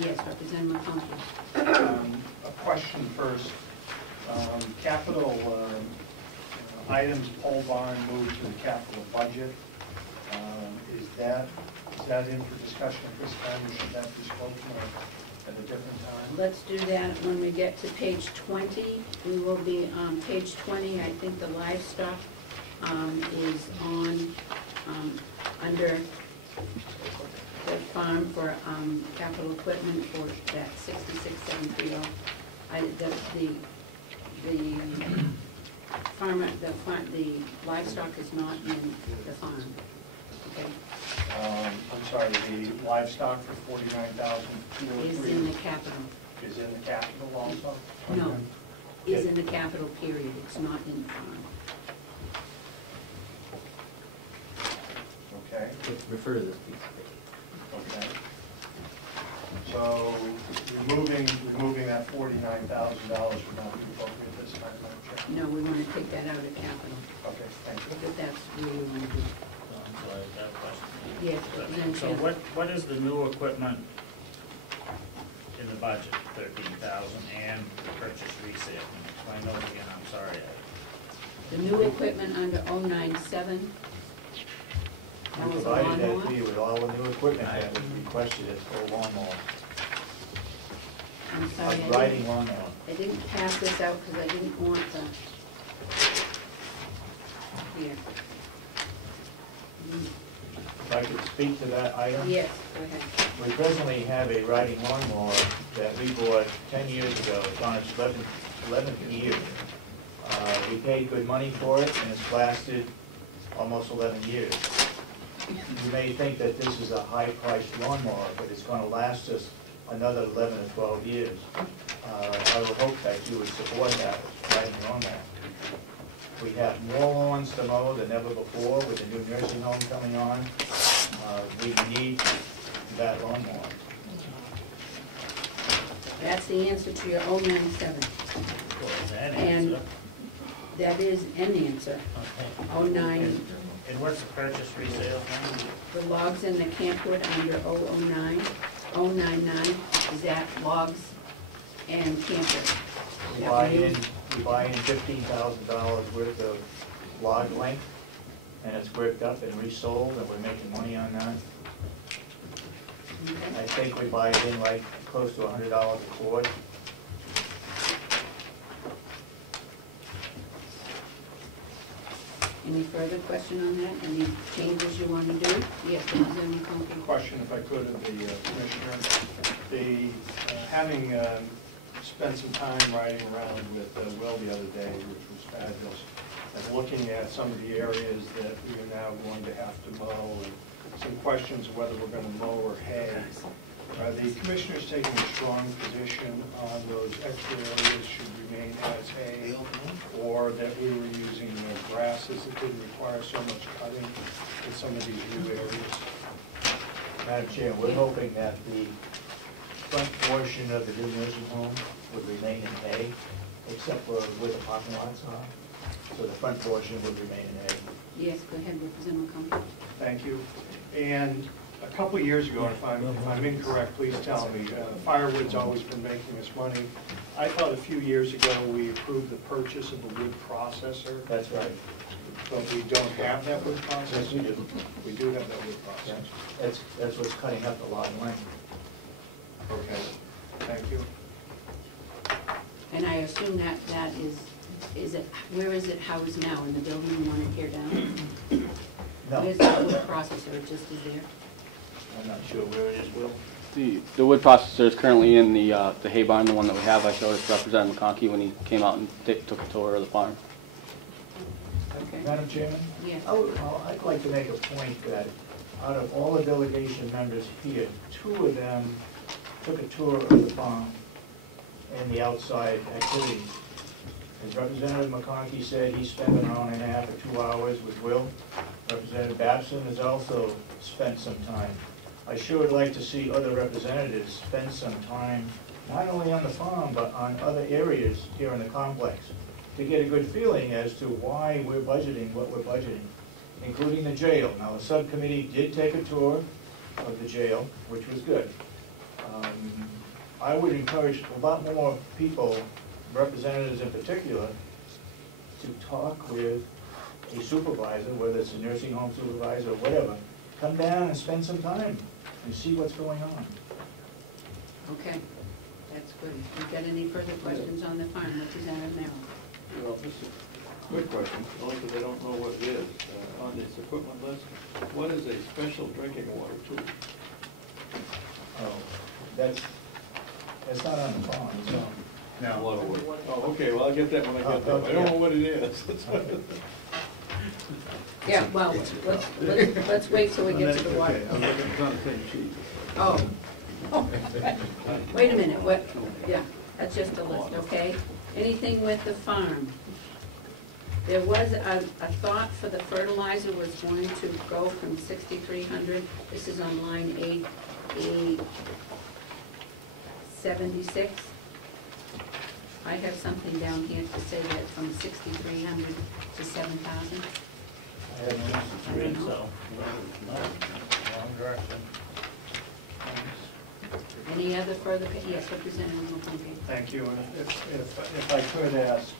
Yes, Representative McConkey. A question first. Capital items, pole barn moved to the capital budget. Is that in for discussion at this time, or should that be spoken of at a different time? Let's do that when we get to page 20. We will be on page 20. I think the livestock is on under the farm for capital equipment for that 66,730. The livestock is not in the farm. Okay. I'm sorry, the livestock for 49,203 is in the capital. Is in the capital also? No, is in the capital period. It's not in the farm. Okay. Refer to this piece. Okay. So removing that $49,000 would not be appropriate this time, Madam Chair? No, we want to take that out of capital. Okay, thank you. If that's where you want to do. Yes, So what is the new equipment in the budget, 13,000, and the purchase resale? Explain those again, I'm sorry. The new equipment under 097. That We was a provided that lawnmower. to you with all the new equipment that was requested as for a lawnmower, I'm sorry, a riding lawnmower. I didn't pass this out because I didn't want the, here. If I could speak to that item? Yes, go ahead. We presently have a riding lawnmower that we bought 10 years ago. It's on its 11th year. We paid good money for it, and it's lasted almost 11 years. You may think that this is a high-priced lawnmower, but it's going to last us another 11 or 12 years. I would hope that you would support that riding lawnmower. We have more lawns to mow than ever before with the new nursing home coming on. We need that lawnmower. That's the answer to your 097. And that is an answer. Okay. 09, And what's the purchase resale? the logs in the campwood under 009. 099 is that logs and campwood. We buy in $15,000 worth of log length, and it's bricked up and resold, and we're making money on that. Okay. I think we buy it in like close to $100 a cord. Any further question on that? Any changes you want to do? Yes, Representative McConkey. Question, if I could, of the Commissioner. Having spent some time riding around with Will the other day, which was fabulous, and looking at some of the areas that we are now going to have to mow, and some questions of whether we're going to mow or hay. Are the Commissioners taking a strong position on those extra areas should remain as hay, or that we were using grasses that didn't require so much cutting in some of these new areas? Madam Chair, we're hoping that the front portion of the new nursing home would remain in hay, except for where the parking lots are. So the front portion would remain in hay. Yes, go ahead, Representative McConkey. Thank you. And a couple of years ago, if I'm incorrect, please tell me, firewood's always been making us money. I thought a few years ago we approved the purchase of a wood processor, That's right. but we don't have that wood Yes, processor? we do. We do have that wood processor. That's what's cutting up the log length. Okay, thank you. And I assume that is it, where is it housed now? In the building you want to tear down? No, Where's the wood processor? It just is there? I'm not sure where it is, Will. The wood processor is currently in the hay barn, the one that we have. I showed it to Representative McConkey when he came out and took a tour of the farm. Okay. Madam Chairman? Yes. I'd like to make a point that out of all the delegation members here, 2 of them took a tour of the farm and the outside activities. As Representative McConkey said, he spent an hour and a half or 2 hours with Will. Representative Babson has also spent some time. I sure would like to see other representatives spend some time, not only on the farm, but on other areas here in the complex, to get a good feeling as to why we're budgeting what we're budgeting, including the jail. Now, the subcommittee did take a tour of the jail, which was good. I would encourage a lot more people, representatives in particular, to talk with a supervisor, whether it's a nursing home supervisor or whatever. Come down and spend some time and see what's going on. Okay, that's good. You got any further questions on the farm, Representative Merrill? Well, just a quick question, only because I don't know what it is. On this equipment list, what is a special drinking water tool? Oh, that's not on the farm, so. No. Water work. Oh, okay, well, I'll get that when I get there. I don't know what it is. That's what- Yeah, well, let's wait till we get to the water. Okay, I'm looking, it's on the same sheet. Oh. Wait a minute, what, yeah, that's just a list, okay? Anything with the farm? There was a thought for the fertilizer was going to go from 6,300, this is on line 876. I have something down here to say that from 6,300 to 7,000. I have no I think so. No, wrong direction. Any other further, yes, Representative McConkey. Thank you, and if I could ask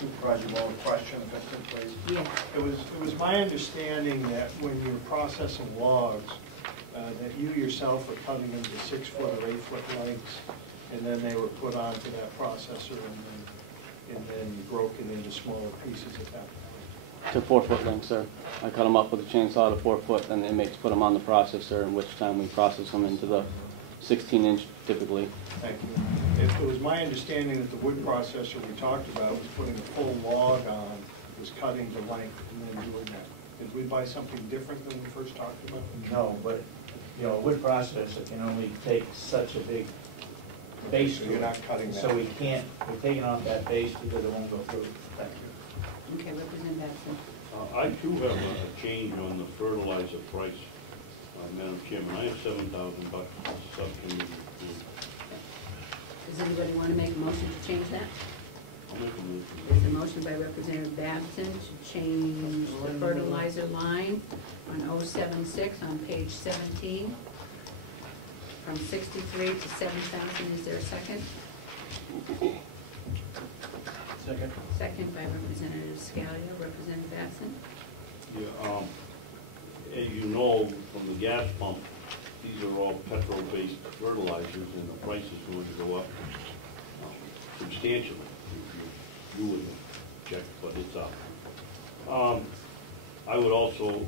Supervisor Moe a question, if that's in place. Yes. It was my understanding that when you're processing logs, that you yourself were cutting them to 6-foot or 8-foot lengths, and then they were put onto that processor and then broken into smaller pieces at that point. To 4-foot lengths, sir. I cut them up with a chainsaw to 4 foot, and the inmates put them on the processor, in which time we process them into the 16-inch typically. Thank you. It was my understanding that the wood processor we talked about was putting a full log on, was cutting the length and then doing that. Did we buy something different than we first talked about? No, but, you know, a wood processor can only take such a big base So to you're it. not cutting that. So we're taking off that base because it won't go through. Thank you. Okay, Representative Batson. I too have a change on the fertilizer price, Madam Chairman. I have $7,000 subcommittee. Does anybody want to make a motion to change that? I'll make a motion. There's a motion by Representative Babson to change the fertilizer line on 076 on page 17 from 63 to 7,000. Is there a second? Second. Second by Representative Scalia. Representative Babson? Yeah, as you know, from the gas pump, these are all petrol-based fertilizers, and the price is going to go up substantially. If you do a check, but it's up. I would also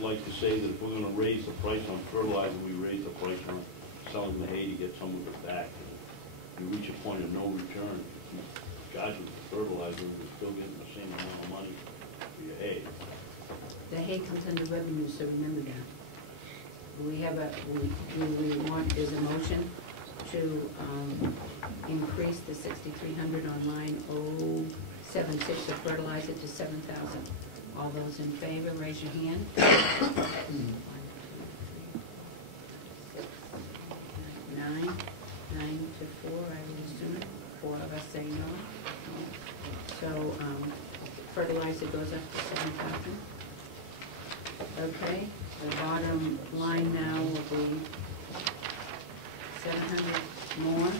like to say that if we're going to raise the price on fertilizer, we raise the price on selling the hay to get some of it back. You reach a point of no return. If you charge with fertilizer, you're still getting the same amount of money for your hay. The hay comes under revenue, so remember that. We have there's a motion to increase the 6,300 on line 076 of fertilizer to 7,000. All those in favor, raise your hand. 9 to 4, I would assume. 4 of us say no. So fertilizer goes up to 7,000. Okay, the bottom line now will be 700 more.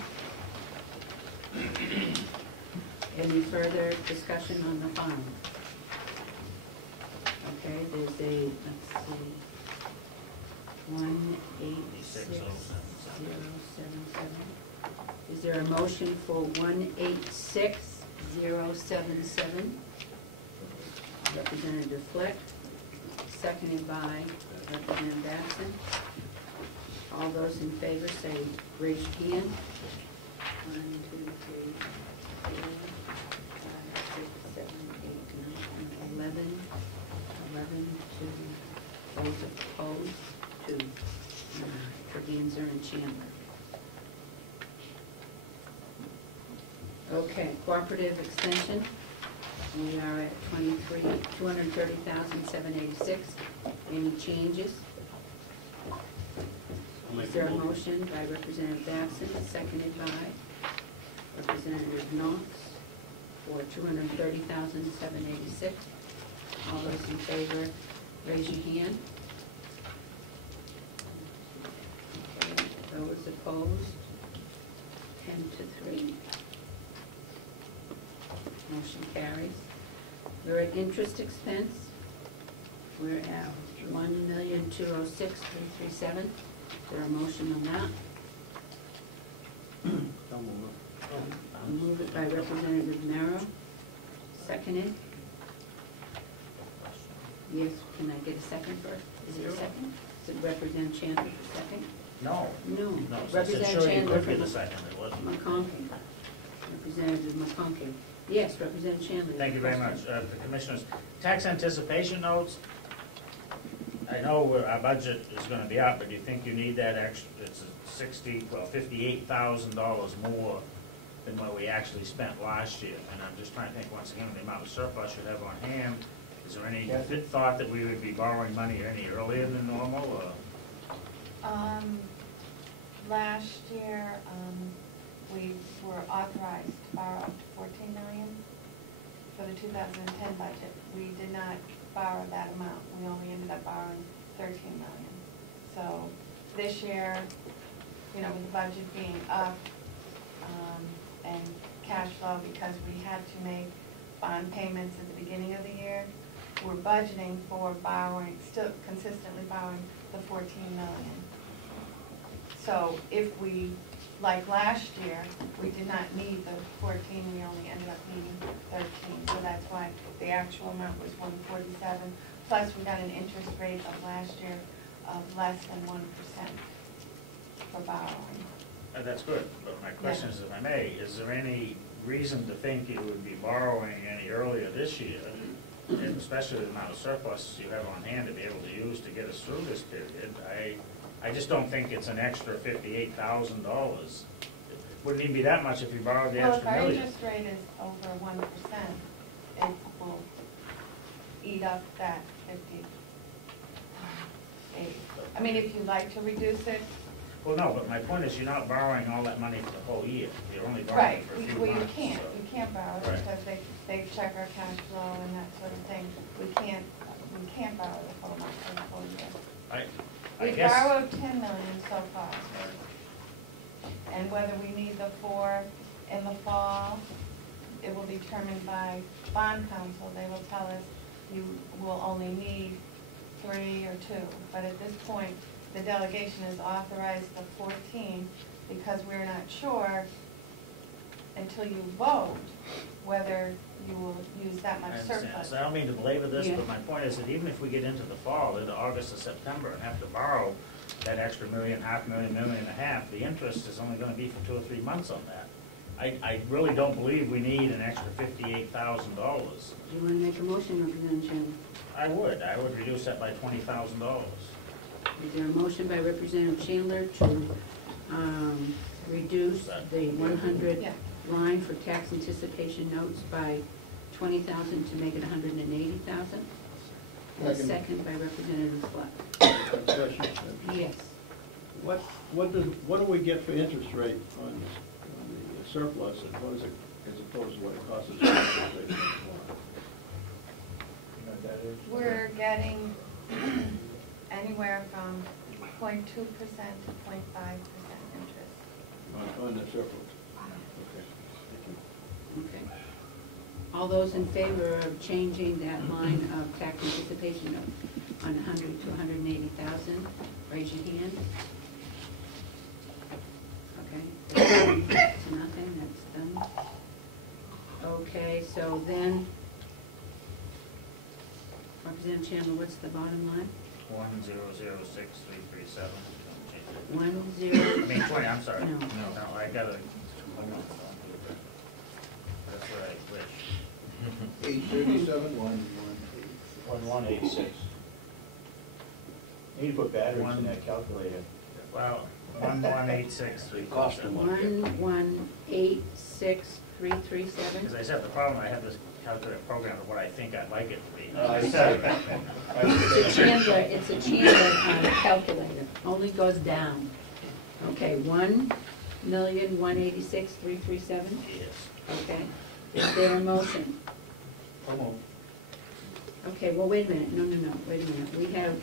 Any further discussion on the farm? Okay, there's a, let's see, 186,077. Is there a motion for 186,077? Representative Fleck, seconded by Representative Batson. All those in favor say, raise your hand. 1, 2, 3, 4, 5, 6, 7, 8, 9, 11. 11 to those opposed, to Treviso and Chandler. Okay, cooperative extension. We are at 230,786. Any changes? Is there a motion by Representative Babson, seconded by Representative Knox for 230,786? All those in favor, raise your hand. Okay, Those opposed? 10-3. Motion carries. We're at interest expense. We're at 1,206,337. Is there a motion on that? I'll move it by Representative Merrow. Seconded. Yes, can I get a second first? Is it a second? Is it Representative Chandler for second? No. No. No, since it Representative sure you Chandler could be for the second, it wasn't. McConkey. Representative McConkey. Yes, Representative Chandler. Thank you very much. The Commissioners, tax anticipation notes, I know our budget is gonna be up, but do you think you need that extra, it's $58,000 more than what we actually spent last year? And I'm just trying to think, once again, the amount of surplus you have on hand. Is there any thought that we would be borrowing money any earlier than normal, or? Last year, we were authorized to borrow up to $14 million for the 2010 budget. We did not borrow that amount. We only ended up borrowing $13 million. So this year, you know, with the budget being up and cash flow, because we had to make bond payments at the beginning of the year, we're budgeting for borrowing, still consistently borrowing the $14 million. So if we, like last year, we did not need the 14, we only ended up needing 13. So that's why the actual amount was 147. Plus we got an interest rate of last year of less than 1% for borrowing. That's good, but my question is, if I may, is there any reason to think you would be borrowing any earlier this year, and especially the amount of surplus you have on hand to be able to use to get us through this period? I just don't think it's an extra $58,000. Wouldn't even be that much if you borrowed the extra Well, if our million. interest rate is over 1%, it will eat up that 58. I mean, if you'd like to reduce it. Well, no, but my point is, you're not borrowing all that money for the whole year. You're only borrowing Right, for a few well, months. you so- can't borrow it Right. because they check our cash flow and that sort of thing. We can't borrow the full amount for the full year. I We guess, borrowed $10 million so far. And whether we need the 4 in the fall, it will be determined by bond counsel. They will tell us you will only need 3 or 2. But at this point, the delegation has authorized the 14 because we're not sure until you vote whether you will use that I much understand. surplus. So I don't mean to belabor this, Yeah. but my point is that even if we get into the fall, into August or September, and have to borrow that extra $1.5 million, $1.5 million, the interest is only gonna be for 2 or 3 months on that. I really don't believe we need an extra $58,000. Do you want to make a motion, Representative Chandler? I would reduce that by $20,000. Is there a motion by Representative Chandler to reduce the 100 Yeah. line for tax anticipation notes by 20,000 to make it 180,000? And a second by Representative Fleck. Question. Yes. What do we get for interest rate on the surplus, and what is it, as opposed to what it costs us? You know what that is? We're getting anywhere from 0.2% to 0.5% interest. On the surplus? Okay, thank you. Okay. All those in favor of changing that line of tax anticipation note on 100 to 180,000, raise your hand. Okay. It's nothing, that's done. Okay, so then, Representative Chandler, what's the bottom line? 1006337. 10. I mean, 20, I'm sorry. No. No, I gotta, that's what I wish. 837, 1186. You need to put batteries in that calculator. Well, 11863. Cost them. 1186337. As I said, the problem, I have this calculator program of what I think I'd like it to be. It's a Chandler calculator, only goes down. Okay, 1,186,337. Yes. Okay, is there a motion? Okay, well, wait a minute, no, wait a minute. We have